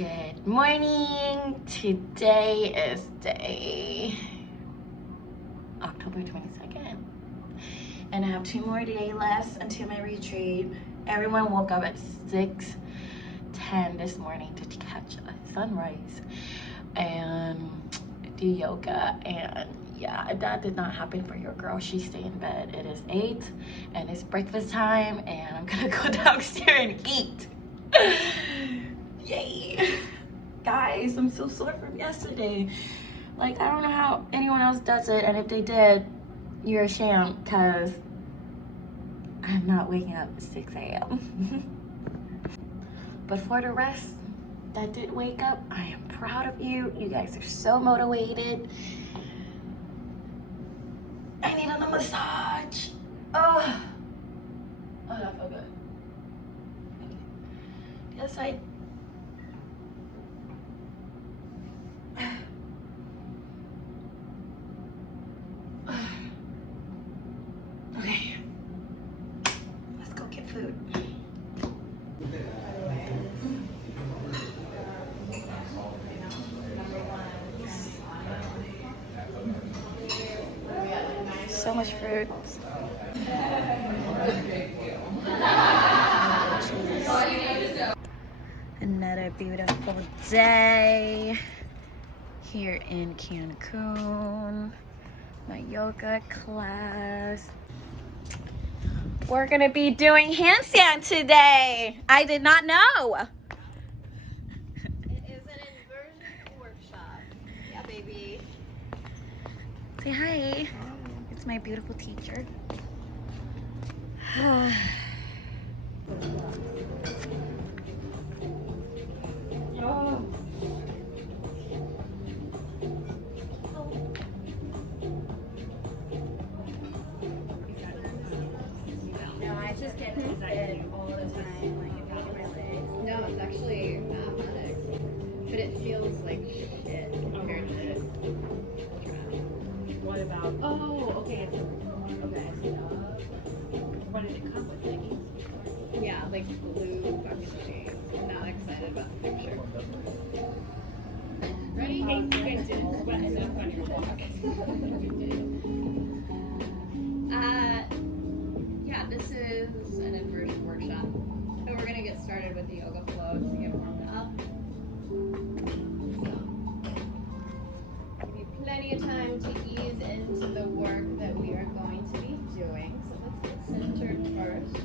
Good morning. Today is day October 22nd. And I have 2 more days left until my retreat. Everyone woke up at 6:10 this morning to catch a sunrise and do yoga. And yeah, that did not happen for your girl. She stayed in bed. It is 8 and it's breakfast time and I'm gonna go downstairs and eat. Yay. Guys, I'm so sore from yesterday. Like, I don't know how anyone else does it, and if they did, you're a sham, because I'm not waking up at 6 a.m. But for the rest that did wake up, I am proud of you. You guys are so motivated. I need another massage. Oh, that felt good. The other side. Okay, let's go get food. So much fruit. Another beautiful day here in Cancun. My yoga class. We're gonna be doing handstand today. I did not know. It is an inversion workshop. Yeah, baby. Say hi. It's my beautiful teacher. Just get excited all the time, like it got my legs. No, it's actually athletics, but it feels like shit compared to track. What about? Oh, okay. It's okay. I see that. What did it come with? Leggings? Yeah, like blue fucking jeans. I'm not excited about the picture. Ready? Hey, you guys didn't sweat enough on your walk. Yeah, this is an inversion workshop. So we're gonna get started with the yoga flow to get warmed up. So, give you plenty of time to ease into the work that we are going to be doing. So let's get centered first.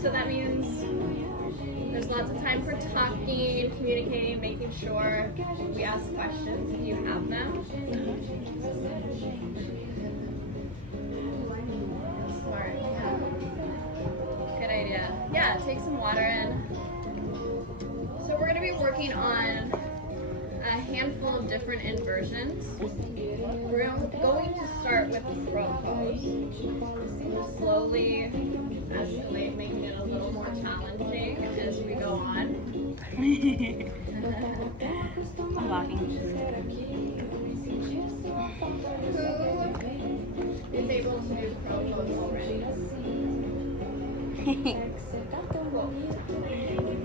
So that means there's lots of time for talking, communicating, making sure we ask questions if you have them. Smart. Yeah. Good idea. Yeah, take some water in. So we're going to be working on a handful of different inversions. We're going to start with the throat pose. Slowly escalate, making it a little more challenging as we go on. I'm walking. Who is able to do throat pose already? Cool.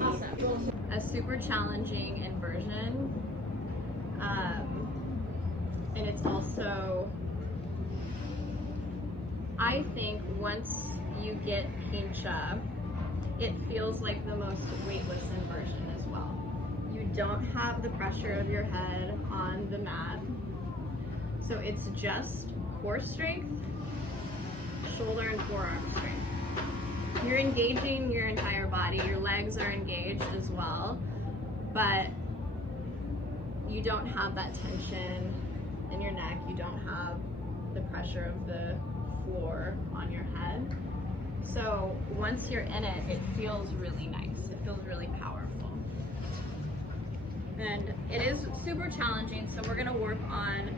Awesome. A super challenging inversion. And it's also, I think once you get pincha, it feels like the most weightless inversion as well. You don't have the pressure of your head on the mat. So it's just core strength, shoulder and forearm strength. You're engaging your entire body. Your legs are engaged as well, but you don't have that tension in your neck. You don't have the pressure pressure of the floor on your head. So once you're in it, it feels really nice. It feels really powerful. And it is super challenging, so we're gonna work on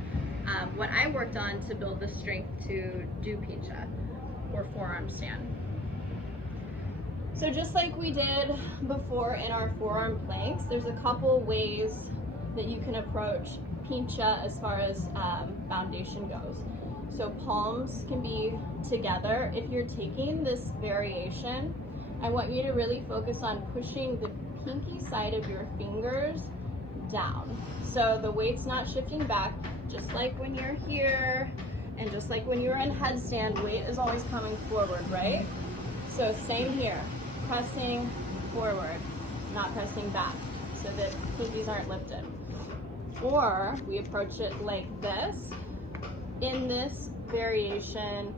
what I worked on to build the strength to do pincha or forearm stand. So just like we did before in our forearm planks, there's a couple ways that you can approach pincha as far as foundation goes. So palms can be together. If you're taking this variation, I want you to really focus on pushing the pinky side of your fingers down. So the weight's not shifting back, just like when you're here and just like when you're in headstand, weight is always coming forward, right? So same here, pressing forward, not pressing back, so that pinkies aren't lifted. Or we approach it like this. In this variation,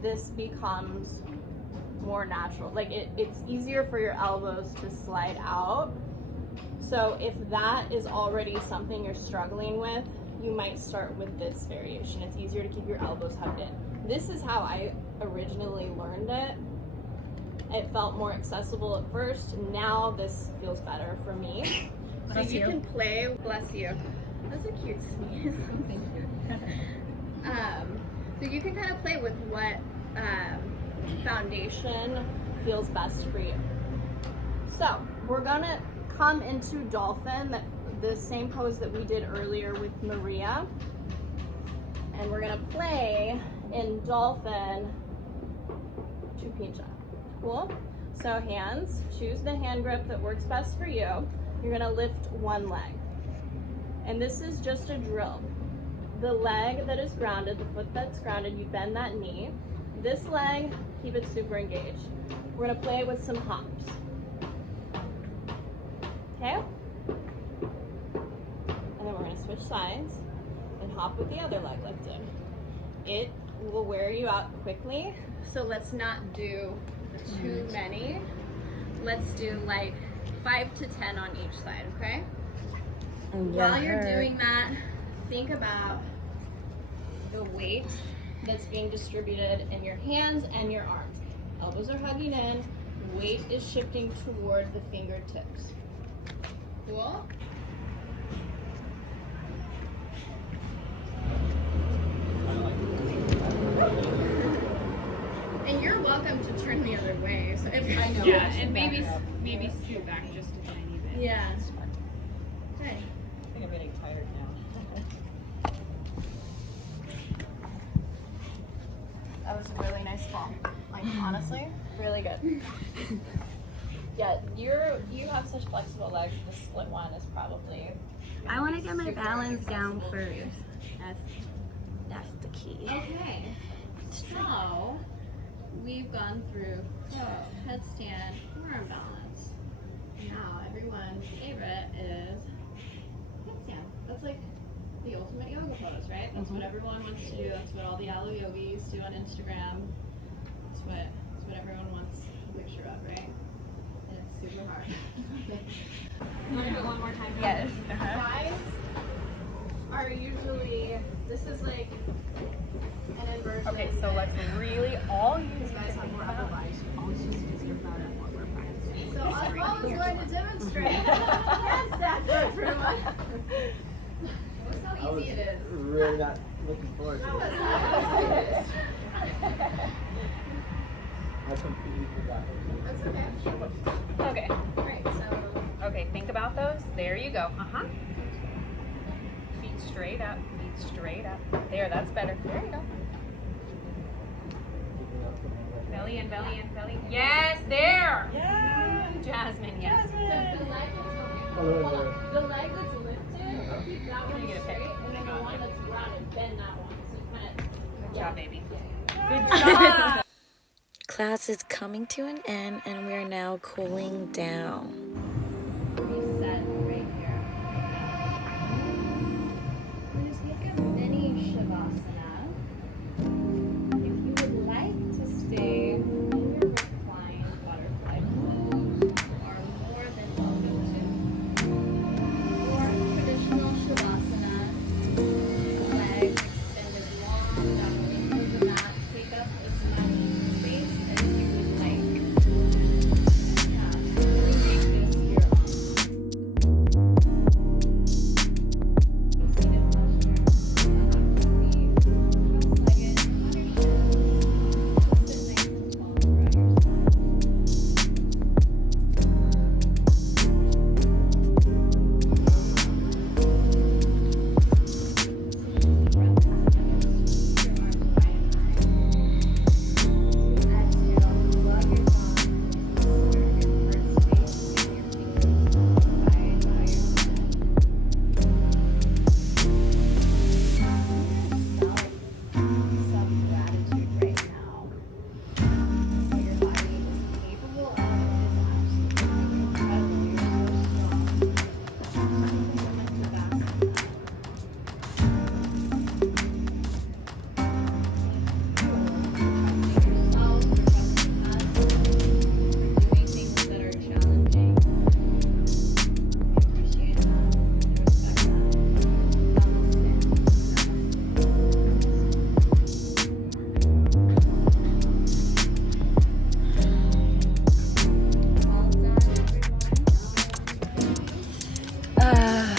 this becomes more natural. Like it's easier for your elbows to slide out. So if that is already something you're struggling with, you might start with this variation. It's easier to keep your elbows hugged in. This is how I originally learned it. It felt more accessible at first. Now this feels better for me. So you can play, bless you. That's a cute sneeze. Thank you. So you can kind of play with what foundation feels best for you. So we're gonna come into dolphin, the same pose that we did earlier with Maria. And we're gonna play in dolphin to pincha. Cool? So hands, choose the hand grip that works best for you. You're gonna lift one leg. And this is just a drill. The leg that is grounded, the foot that's grounded, you bend that knee. This leg, keep it super engaged. We're gonna play with some hops. Okay? And then we're gonna switch sides and hop with the other leg lifted. It will wear you out quickly, so let's not do too many. Let's do like 5 to 10 on each side, okay? Yeah. While you're doing that, think about the weight that's being distributed in your hands and your arms. Elbows are hugging in, weight is shifting toward the fingertips. Cool? And you're welcome to turn the other way. So if I know. yeah, and maybe scoot back just a tiny bit. Yeah. Okay. I think I'm getting tired now. That was a really nice fall. Like honestly, really good. Yeah, you have such flexible legs. The split one is probably. I want to get my balance down first. That's the key. Okay. So we've gone through headstand, forearm balance. Now everyone's favorite is handstand. That's like the ultimate yoga pose, right? That's what everyone wants to do. That's what all the aloe yogis do on Instagram. That's what everyone wants a picture of, right? And it's super hard. You want to do it one more time? Yes. Guys are usually, this is like an inversion. Okay, so let's really all use guys have more upper body. Always just use your phone and what we're practicing. So Oswald is going to demonstrate handstand for everyone. Look how easy it is. Really not looking forward to it. I completely forgot. That's okay. Okay. Great, so. Okay, think about those. There you go. Feet straight up. Feet straight up. There, that's better. There you go. Belly in, belly in, belly. Yes, there. Yeah. Jasmine, yes. So the leg the leg that's lifted, keep that one get a straight, pic? and then the one that's grounded, bend that one. So kind of. Good job, baby. Yeah. Good job. Class is coming to an end and we are now cooling down.